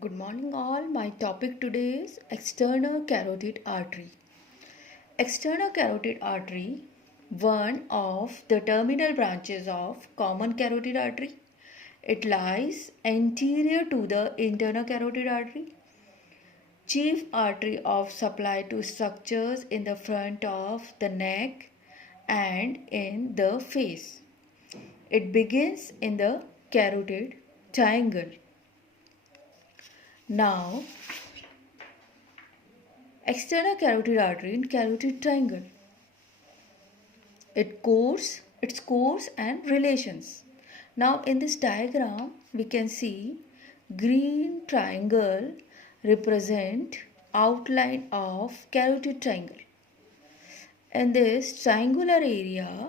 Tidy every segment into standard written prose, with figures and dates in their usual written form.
Good morning, all. My topic today is external carotid artery. External carotid artery, one of the terminal branches of common carotid artery. It lies anterior to the internal carotid artery, chief artery of supply to structures in the front of the neck and in the face. It begins in the carotid triangle. Now, external carotid artery in carotid triangle. Its course and relations. Now in this diagram we can see green triangle represent outline of carotid triangle. In this triangular area,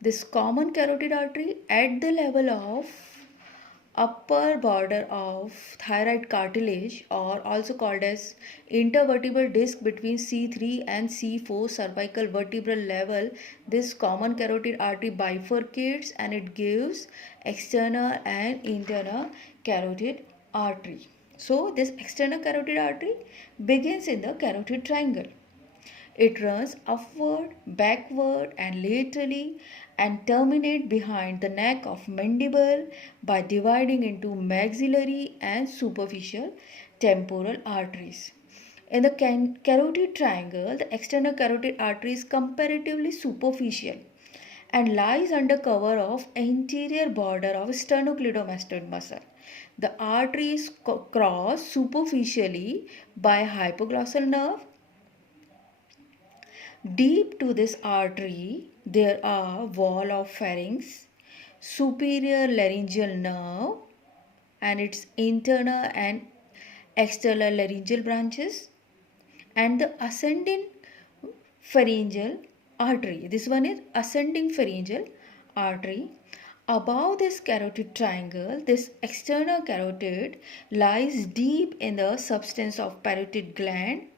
this common carotid artery at the level of upper border of thyroid cartilage, or also called as intervertebral disc between C3 and C4 cervical vertebral level, this common carotid artery bifurcates and it gives external and internal carotid artery. So this external carotid artery begins in the carotid triangle. It runs upward, backward and laterally and terminate behind the neck of mandible by dividing into maxillary and superficial temporal arteries. In the carotid triangle, the external carotid artery is comparatively superficial and lies under cover of anterior border of sternocleidomastoid muscle. The artery is crossed superficially by hypoglossal nerve. Deep to this artery, there are wall of pharynx, superior laryngeal nerve, and its internal and external laryngeal branches, and the ascending pharyngeal artery. This one is ascending pharyngeal artery. Above this carotid triangle, this external carotid lies deep in the substance of parotid gland.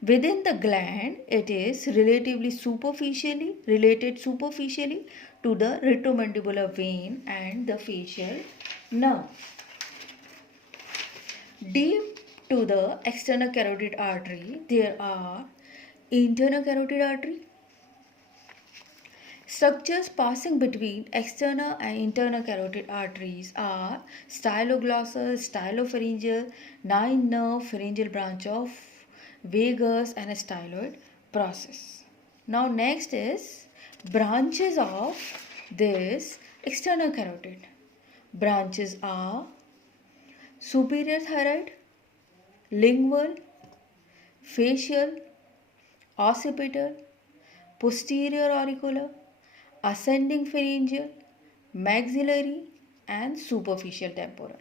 Within the gland, it is related superficially to the retromandibular vein and the facial nerve. Deep to the external carotid artery, there are internal carotid artery. Structures passing between external and internal carotid arteries are styloglossal, stylopharyngeal, nine nerve pharyngeal branch of vagus and a styloid process. Now next is branches of this external carotid. Branches are superior thyroid, lingual, facial, occipital, posterior auricular, ascending pharyngeal, maxillary and superficial temporal.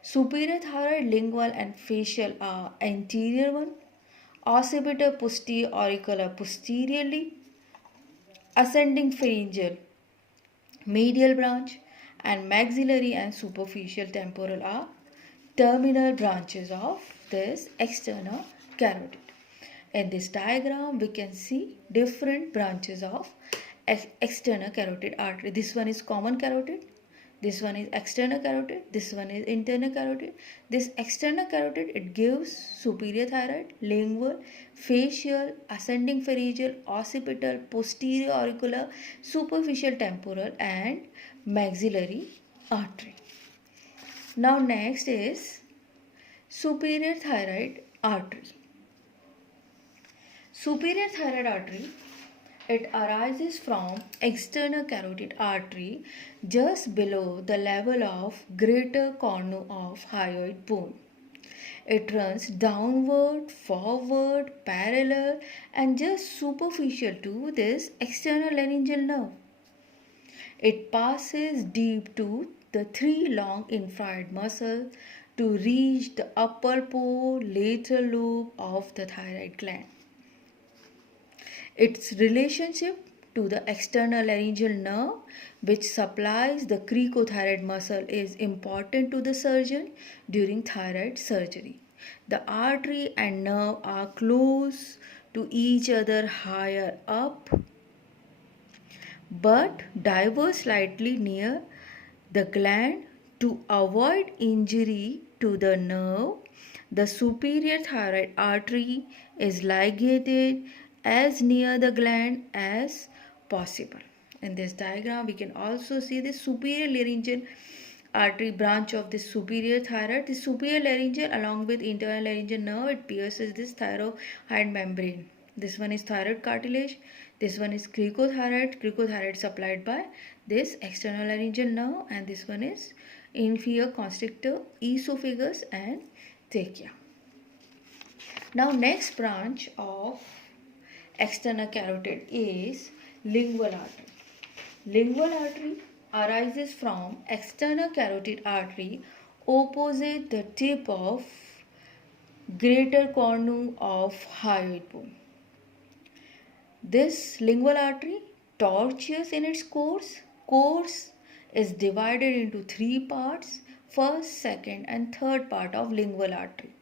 Superior thyroid, lingual and facial are anterior one, occipital, posterior auricular posteriorly, ascending pharyngeal medial branch, and maxillary and superficial temporal are terminal branches of this external carotid. In this diagram, we can see different branches of external carotid artery. This one is common carotid. This one is external carotid. This one is internal carotid. This external carotid, it gives superior thyroid, lingual, facial, ascending pharyngeal, occipital, posterior auricular, superficial temporal and maxillary artery. Now next is superior thyroid artery. Superior thyroid artery, it arises from external carotid artery just below the level of greater cornu of hyoid bone. It runs downward, forward, parallel and just superficial to this external laryngeal nerve. It passes deep to the three long infrared muscles to reach the upper pole lateral lobe of the thyroid gland. Its relationship to the external laryngeal nerve, which supplies the cricothyroid muscle, is important to the surgeon during thyroid surgery. The artery and nerve are close to each other higher up but diverge slightly near the gland To avoid injury to the nerve, the superior thyroid artery is ligated as near the gland as possible. In this diagram, we can also see the superior laryngeal artery branch of the superior thyroid. The superior laryngeal along with internal laryngeal nerve, it pierces this thyroid membrane. This one is thyroid cartilage. This one is cricothyroid. Cricothyroid supplied by this external laryngeal nerve, and this one is inferior constrictor, esophagus and trachea. Now next branch of external carotid is lingual artery. Lingual artery arises from external carotid artery opposite the tip of greater cornu of hyoid bone. This lingual artery, tortuous in its course is divided into three parts: first, second and third part of lingual artery.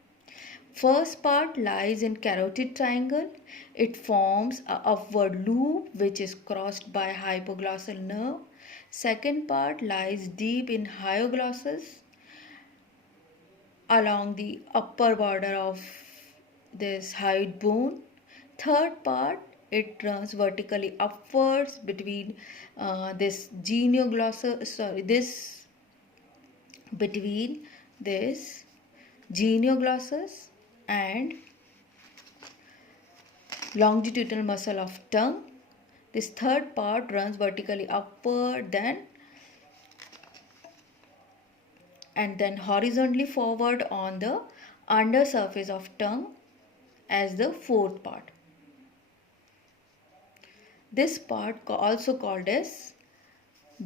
First part lies in carotid triangle. It forms a upward loop which is crossed by hypoglossal nerve. Second part lies deep in hyoglossus along the upper border of this hyoid bone. Third part, it runs vertically upwards between between this genioglossus and longitudinal muscle of tongue. This third part runs vertically upward and then horizontally forward on the under surface of tongue as the fourth part. This part also called as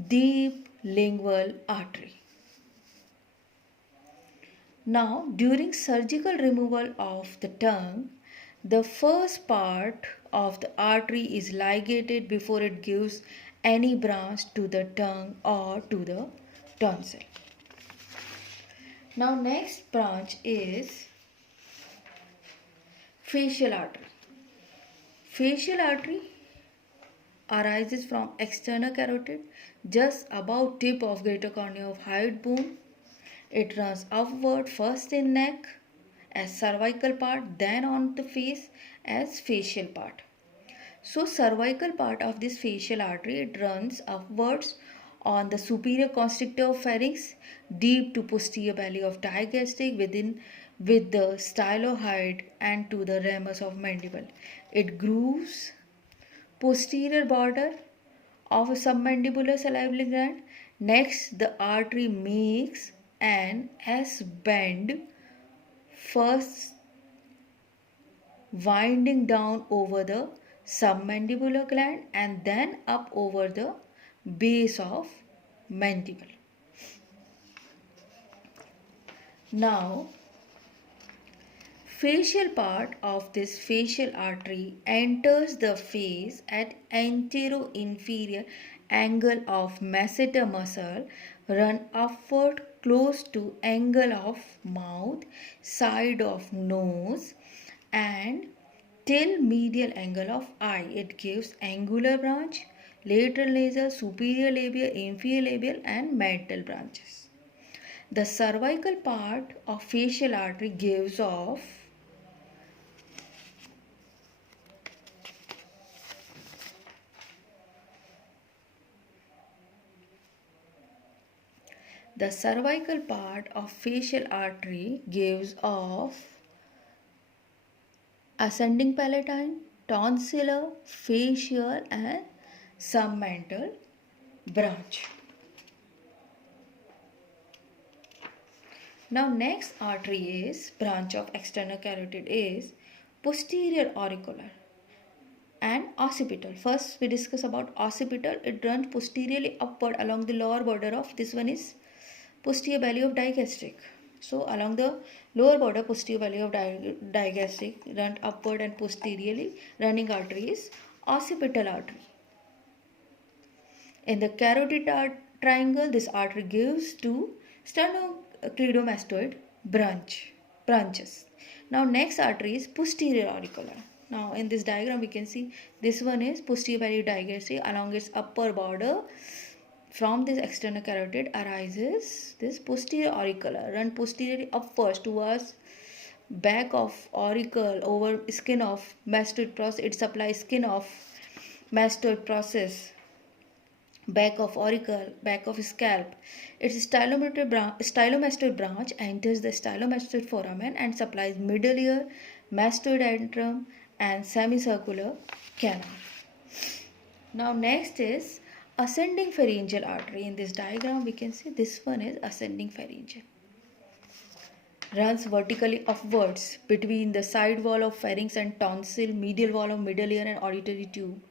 deep lingual artery. Now, during surgical removal of the tongue, the first part of the artery is ligated before it gives any branch to the tongue or to the tonsil. Now, next branch is facial artery. Facial artery arises from external carotid just above tip of greater cornea of hyoid bone. It runs upward first in neck as cervical part, then on the face as facial part. So with part of this facial artery, it runs upwards on the superior constrictor of pharynx, deep to posterior belly of digastric with the stylohyoid and to the ramus of mandible. It grooves posterior border of a submandibular salivary gland. Next, the artery makes an S bend, first winding down over the submandibular gland and then up over the base of mandible. Now, facial part of this facial artery enters the face at antero-inferior angle of masseter muscle, run upward close to angle of mouth, side of nose and till medial angle of eye. It gives angular branch, lateral nasal, superior labial, inferior labial and meatal branches. The cervical part of facial artery gives off ascending palatine, tonsillar, facial and submental branch. Now next artery is branch of external carotid is posterior auricular and occipital. First we discuss about occipital. It runs posteriorly upward along the lower border of this one is posterior belly of digastric. So along the lower border posterior belly of digastric run upward and posteriorly running artery is occipital artery. In the carotid triangle, this artery gives to sternocleidomastoid branches. Now next artery is posterior auricular. Now in this diagram we can see this one is posterior belly digastric along its upper border from this external carotid arises this posterior auricular, run posteriorly upwards towards back of auricle over skin of mastoid process. It supplies skin of mastoid process, back of auricle, back of scalp. Its stylomastoid branch enters the stylomastoid foramen and supplies middle ear, mastoid antrum, and semicircular canal. Now next is ascending pharyngeal artery. In this diagram we can see this one is ascending pharyngeal. Runs vertically upwards between the side wall of pharynx and tonsil, medial wall of middle ear and auditory tube.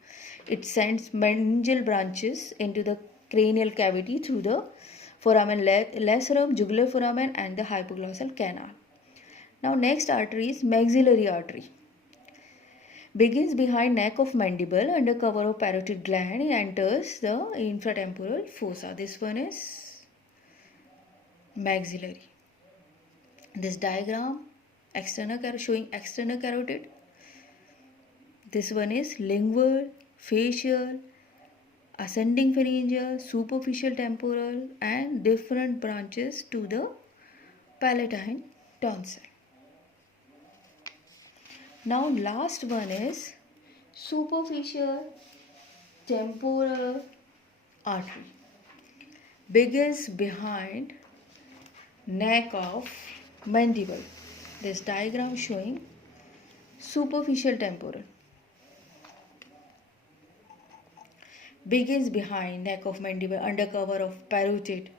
It sends meningeal branches into the cranial cavity through the foramen lacerum, jugular foramen and the hypoglossal canal. Now next artery is maxillary artery. Begins behind neck of mandible under cover of parotid gland. It enters the infratemporal fossa. This one is maxillary. This diagram showing external carotid. This one is lingual, facial, ascending pharyngeal, superficial temporal and different branches to the palatine tonsil. Now last one is superficial temporal artery. Begins behind neck of mandible. This diagram showing superficial temporal. Begins behind neck of mandible under cover of parotid.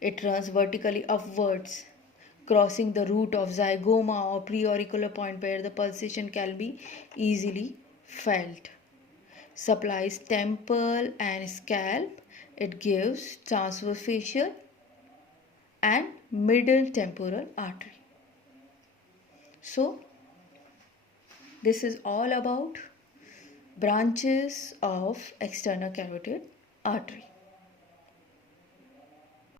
It runs vertically upwards, crossing the root of zygoma or preauricular point where the pulsation can be easily felt. Supplies temple and scalp. It gives transverse facial and middle temporal artery. So this is all about branches of external carotid artery.